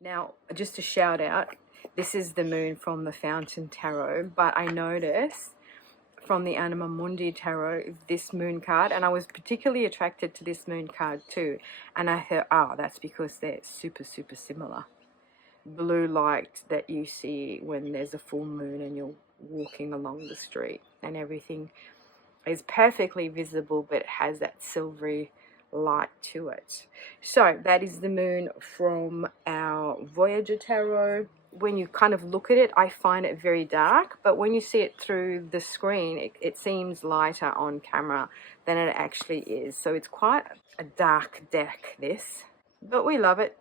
Now, just a shout out, this is the moon from the Fountain Tarot, but I noticed from the Anima Mundi Tarot, this moon card, and I was particularly attracted to this moon card too. And I thought, oh, that's because they're super, super similar. Blue light that you see when there's a full moon and you're walking along the street and everything is perfectly visible, but it has that silvery light to it. So that is the moon from our Voyager Tarot. When you kind of look at it, I find it very dark, but when you see it through the screen, it seems lighter on camera than it actually is. So it's quite a dark deck, this, but we love it.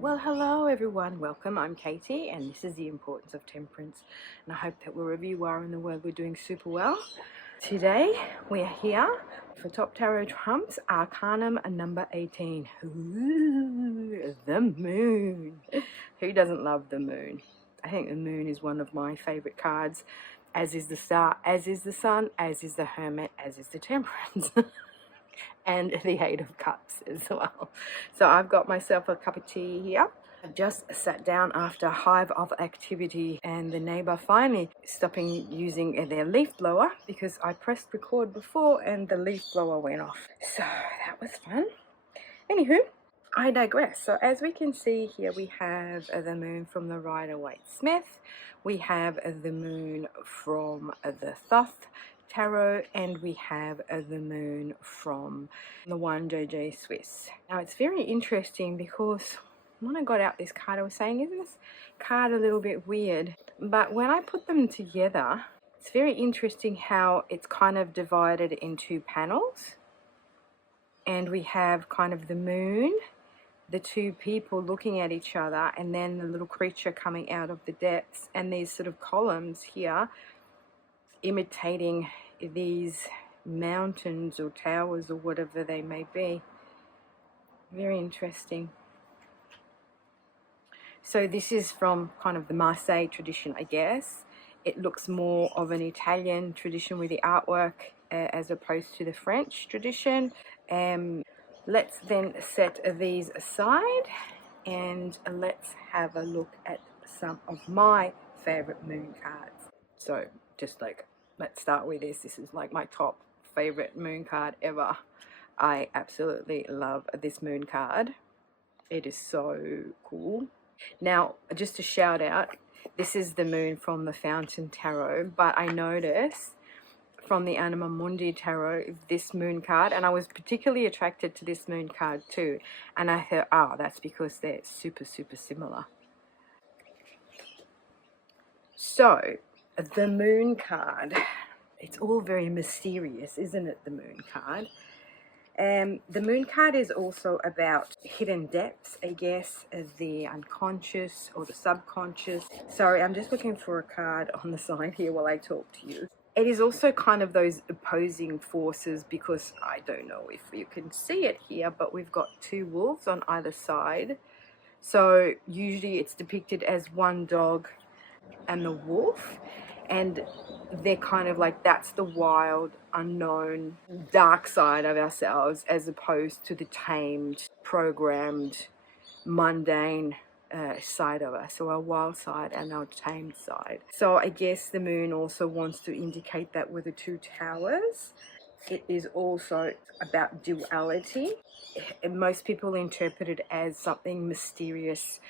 Well, hello everyone, welcome. I'm Katie and this is The Importance of Temperance, and I hope that wherever you are in the world we're doing super well. Today we are here for Top Tarot Trumps, Arcanum number 18. Ooh, the moon. Who doesn't love the moon? I think the moon is one of my favorite cards, as is the star, as is the sun, as is the hermit, as is the temperance. And the Eight of Cups as well. So I've got myself a cup of tea here. I've just sat down after a hive of activity and the neighbor finally stopping using their leaf blower because I pressed record before and the leaf blower went off. So that was fun. Anywho, I digress. So as we can see here, we have the moon from the Rider-Waite-Smith. We have the moon from the Thoth Tarot, and we have the moon from the one JJ Swiss. Now it's very interesting because when I got out this card, I was saying, isn't this card a little bit weird? But when I put them together, it's very interesting how it's kind of divided into panels. And we have kind of the moon, the two people looking at each other, and then the little creature coming out of the depths, and these sort of columns here imitating these mountains or towers or whatever they may be. Very interesting. So this is from kind of the Marseille tradition, I guess. It looks more of an Italian tradition with the artwork as opposed to the French tradition. Let's then set these aside and let's have a look at some of my favorite moon cards. So just like, let's start with this. This is like my top favorite moon card ever. I absolutely love this moon card. It is so cool. Now, just a shout out, this is the moon from the Fountain Tarot, but I noticed from the Anima Mundi Tarot, this moon card, and I was particularly attracted to this moon card too. And I thought, oh, that's because they're super, super similar. So, the moon card, it's all very mysterious, isn't it, the moon card? The moon card is also about hidden depths, I guess, the unconscious or the subconscious. Sorry, I'm just looking for a card on the side here while I talk to you. It is also kind of those opposing forces, because I don't know if you can see it here, but we've got two wolves on either side. So usually it's depicted as one dog and the wolf, and they're kind of like, that's the wild, unknown, dark side of ourselves, as opposed to the tamed, programmed, mundane side of us, so our wild side and our tamed side. So I guess the moon also wants to indicate that with the two towers, it is also about duality. And most people interpret it as something mysterious,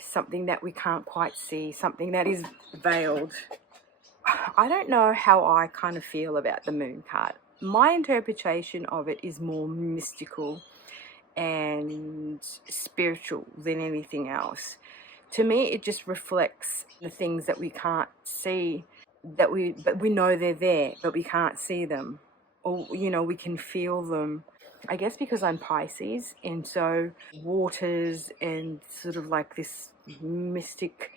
something that we can't quite see, something that is veiled. I don't know how I kind of feel about the moon card. My interpretation of it is more mystical and spiritual than anything else. To me, it just reflects the things that we can't see, but we know they're there, but we can't see them, or you know, we can feel them. I guess because I'm Pisces, and so waters and sort of like this mystic,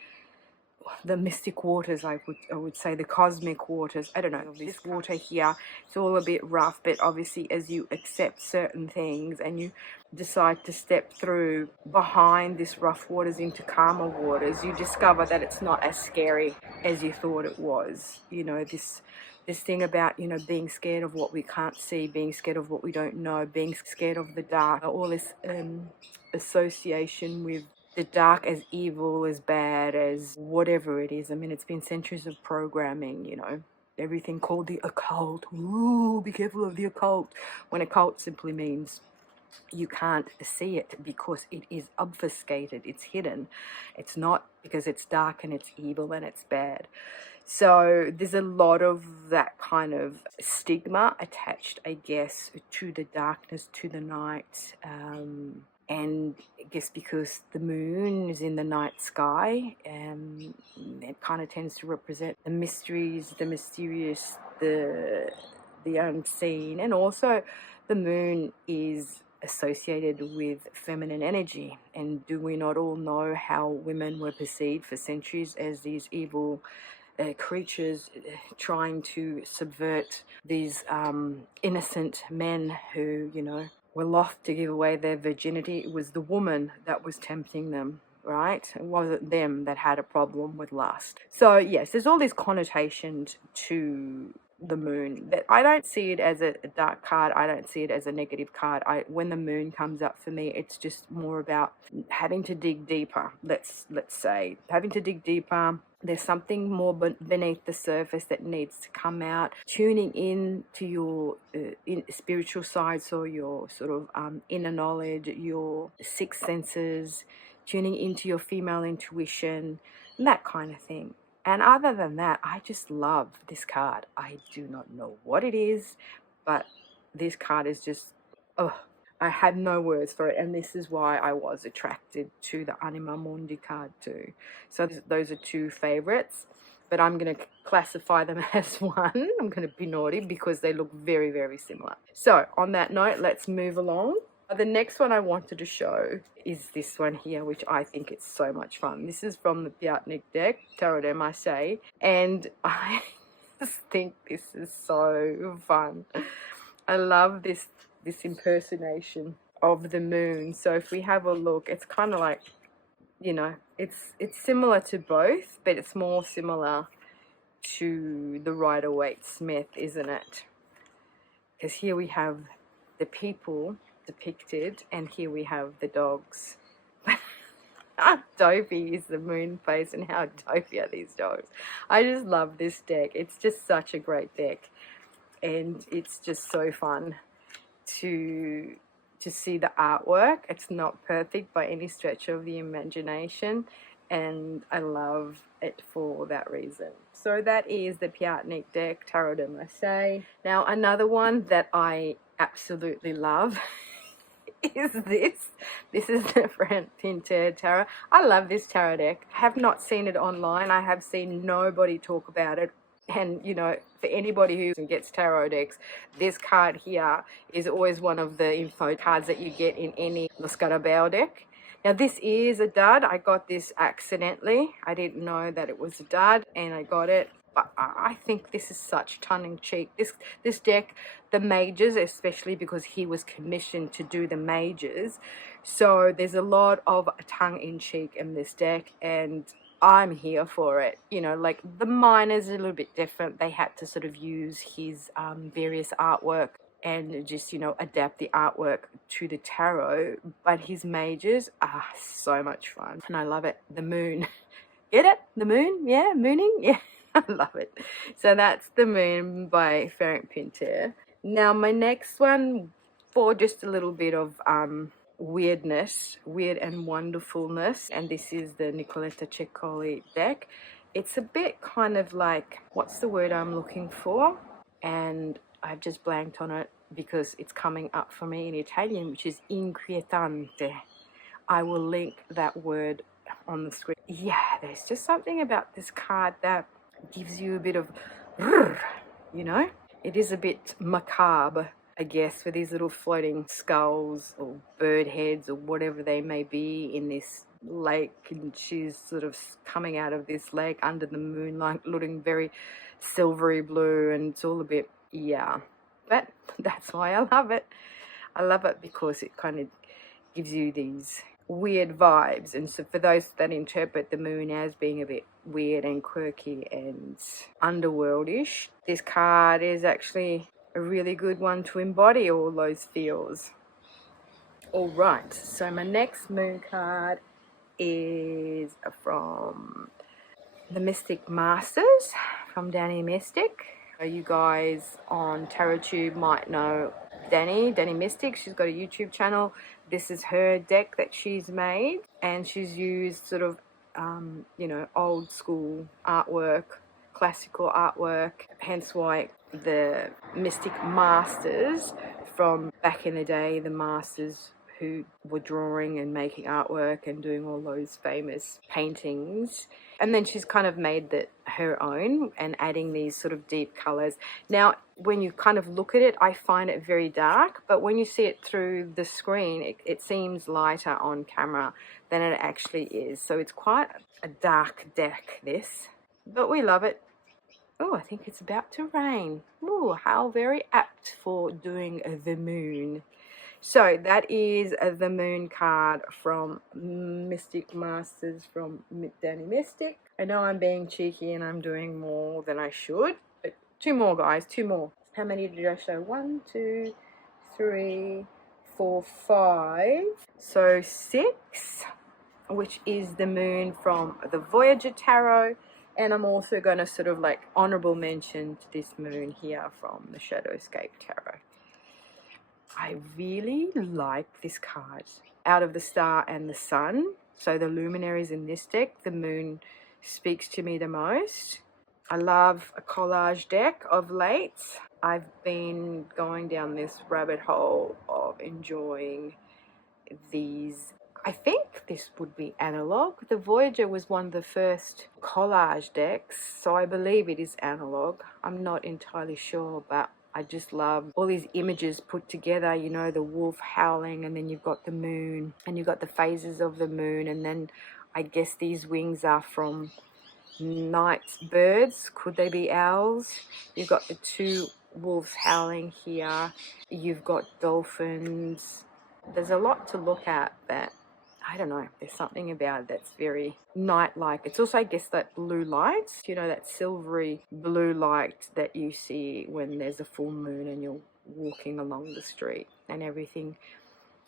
the mystic waters, I would say, the cosmic waters. I don't know, this water here, it's all a bit rough, but obviously as you accept certain things and you decide to step through behind this rough waters into calmer waters, you discover that it's not as scary as you thought it was. You know, this thing about, you know, being scared of what we can't see, being scared of what we don't know, being scared of the dark, all this association with the dark as evil, as bad, as whatever it is. I mean, it's been centuries of programming, you know, everything called the occult. Ooh, be careful of the occult. When occult simply means you can't see it because it is obfuscated, it's hidden. It's not because it's dark and it's evil and it's bad. So there's a lot of that kind of stigma attached, I guess, to the darkness, to the night. And I guess because the moon is in the night sky, it kind of tends to represent the mysteries, the mysterious, the unseen. And also the moon is associated with feminine energy. And do we not all know how women were perceived for centuries as these evil creatures trying to subvert these innocent men who, you know, were loth to give away their virginity? It was the woman that was tempting them, right? It wasn't them that had a problem with lust. So yes, there's all these connotations to the moon that I don't see it as a dark card. I don't see it as a negative card. When the moon comes up for me, it's just more about having to dig deeper. Let's say having to dig deeper. There's something more beneath the surface that needs to come out. Tuning in to your spiritual side, so your sort of inner knowledge, your sixth senses, tuning into your female intuition, that kind of thing. And other than that, I just love this card. I do not know what it is, but this card is just, oh, I had no words for it. And this is why I was attracted to the Anima Mundi card too. So those are two favorites, but I'm going to classify them as one. I'm going to be naughty because they look very, very similar. So on that note, let's move along. The next one I wanted to show is this one here, which I think it's so much fun. This is from the Piatnik deck, Tarot de Marseille, and I just think this is so fun. I love this impersonation of the moon. So if we have a look, it's kind of like, you know, it's similar to both, but it's more similar to the Rider-Waite-Smith, isn't it? Because here we have the people depicted, and here we have the dogs. How dopey is the moon face, and how dopey are these dogs? I just love this deck. It's just such a great deck, and it's just so fun to see the artwork. It's not perfect by any stretch of the imagination, and I love it for that reason. So that is the Piatnik deck, Tarot de Marseille. Now another one that I absolutely love is this. This is the Frank Pinter Tarot. I love this tarot deck. I have not seen it online. I have seen nobody talk about it. And, you know, for anybody who gets tarot decks, this card here is always one of the info cards that you get in any Lo Scarabeo deck. Now, this is a dud. I got this accidentally. I didn't know that it was a dud, and I got it. But I think this is such tongue-in-cheek. This deck, the mages, especially because he was commissioned to do the mages, so there's a lot of tongue-in-cheek in this deck, and I'm here for it. You know, like the minors are a little bit different. They had to sort of use his various artwork and just, you know, adapt the artwork to the tarot, but his mages are so much fun, and I love it. The moon. Get it? The moon? Yeah, mooning? Yeah. I love it. So that's The Moon by Frank Pinter. Now my next one, for just a little bit of weirdness, weird and wonderfulness, and this is the Nicoletta Ceccoli deck. It's a bit kind of like, what's the word I'm looking for? And I've just blanked on it because it's coming up for me in Italian, which is inquietante. I will link that word on the screen. Yeah, there's just something about this card that gives you a bit of, you know, it is a bit macabre, I guess, with these little floating skulls or bird heads or whatever they may be in this lake, and she's sort of coming out of this lake under the moonlight, looking very silvery blue, and it's all a bit, yeah, but that's why I love it. I love it because it kind of gives you these weird vibes. And so for those that interpret the moon as being a bit weird and quirky and underworldish, this card is actually a really good one to embody all those feels. All right, so my next moon card is from the Mystic Masters, from Danny Mystic. You guys on tarottube might know Danny Mystic. She's got a YouTube channel. This is her deck that she's made, and she's used sort of you know, old school artwork, classical artwork, hence why the Mystic Masters from back in the day, the masters who were drawing and making artwork and doing all those famous paintings. And then she's kind of made that her own and adding these sort of deep colors. Now, when you kind of look at it, I find it very dark, but when you see it through the screen, it seems lighter on camera than it actually is. So it's quite a dark deck, this, but we love it. Oh, I think it's about to rain. Oh, how very apt for doing the moon. So that is the moon card from Mystic Masters from Danny Mystic. I know I'm being cheeky and I'm doing more than I should, but two more, guys, two more. How many did I show? 1, 2, 3, 4, 5. So 6, which is the moon from the Voyager Tarot. And I'm also going to sort of like honorable mention to this moon here from the Shadowscape Tarot. I really like this card. Out of the Star and the Sun, so the luminaries in this deck, the moon speaks to me the most. I love a collage deck of late. I've been going down this rabbit hole of enjoying these. I think this would be analog. The Voyager was one of the first collage decks, so I believe it is analog. I'm not entirely sure, but I just love all these images put together, you know, the wolf howling, and then you've got the moon, and you've got the phases of the moon, and then I guess these wings are from night birds. Could they be owls? You've got the two wolves howling here. You've got dolphins. There's a lot to look at that, I don't know, there's something about it that's very night-like. It's also, I guess, that blue light, you know, that silvery blue light that you see when there's a full moon and you're walking along the street and everything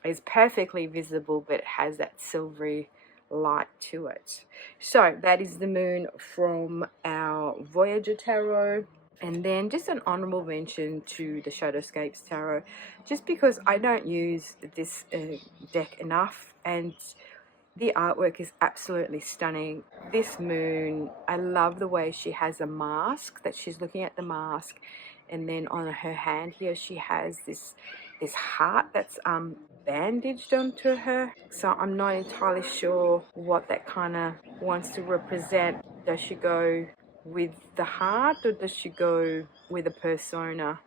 is perfectly visible, but it has that silvery light to it. So that is the moon from our Voyager Tarot. And then just an honorable mention to the Shadowscapes Tarot, just because I don't use this deck enough, and the artwork is absolutely stunning. This moon, I love the way she has a mask, that she's looking at the mask, and then on her hand here she has this heart that's bandaged onto her. So I'm not entirely sure what that kind of wants to represent. Does she go with the heart, or does she go with a persona?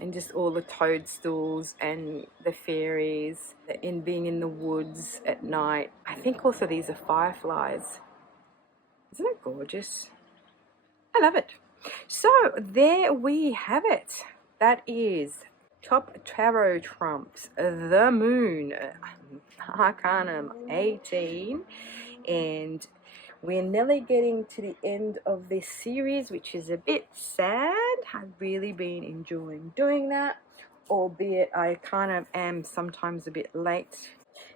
And just all the toadstools and the fairies in being in the woods at night. I think also these are fireflies. Isn't it gorgeous? I love it. So there we have it. That is Top Tarot Trumps, the Moon, Arcanum 18, and we're nearly getting to the end of this series, which is a bit sad. I've really been enjoying doing that, albeit I kind of am sometimes a bit late.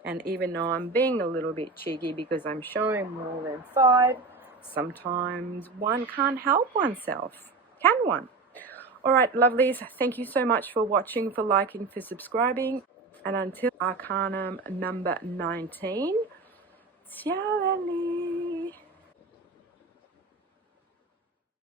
And even though I'm being a little bit cheeky because I'm showing more than 5, sometimes one can't help oneself. Can one? All right, lovelies, thank you so much for watching, for liking, for subscribing. And until Arcanum number 19, ciao, lovely.